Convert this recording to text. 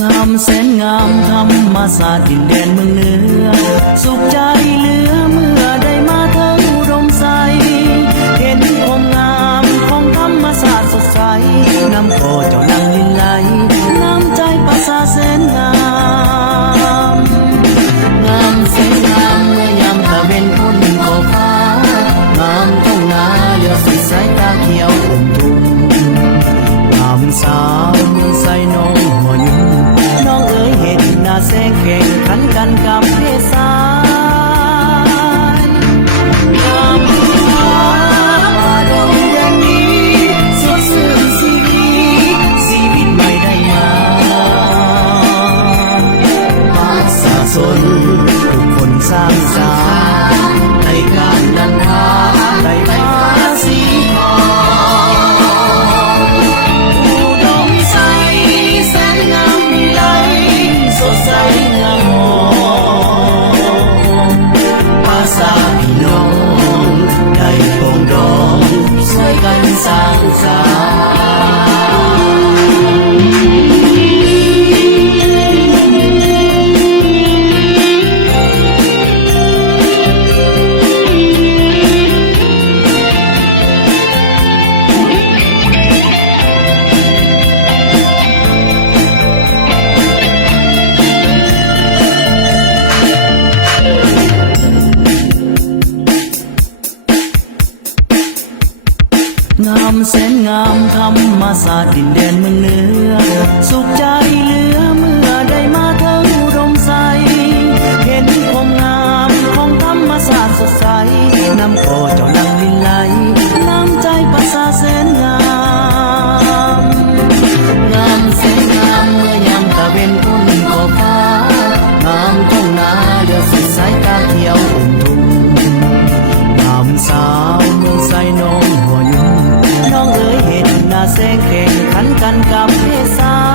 งามแสนงามธรรมศาสตร์ดินแดนเมืองเหนือสุขใจเหลือเมื่อได้มาเทิงอุดมใสเห็นความงามของธรรมศาสตร์สดใสน้ำโคเจ้านังลินไหลน้ำใจประสาแสนงามงามแสนงามเมื่อยามตะเวนพ้นขอบฟ้างามท้องนาเหลือสุดสายตาเขียวอุ่มทุ่งงามสาวเมืองไซน้องหัวยุ่งน้องเอ๋ยเห็นหน้าแสงแข่งขันกันกับเพศสายงามฟ้าป่าดงแดนนี้สดชื่นชีวิตใหม่ได้มาประชาชนทุกคนสร้างสรรค์ในการนำพาได้ฟ้าสีทองอุดมใสแสนงามวิไลสดใสงามมองภาษาพี่น้องได้ปรองดองช่วยกันสร้างสรรค์งามแสนงามธรรมศาสตร์ดินแดนเมืองเหนือสุขใจเหลือเมื่อได้มาเทิงอุดมใสเห็นความงามของธรรมศาสตร์สดใสน้ำโคเจ้านังลินไหลน้ำใจประสาแสนงามงามแสนงามเมื่อยามตะเวนพ้นขอบฟ้างามท้องนาเหลือสุดสายตาเขียวอุ่มทุ่งงามสาวเมืองไซน้องหัวยุ่งน้องเอ๋ยเห็นหน้าแสงแข่งขันกันกับเพศสาย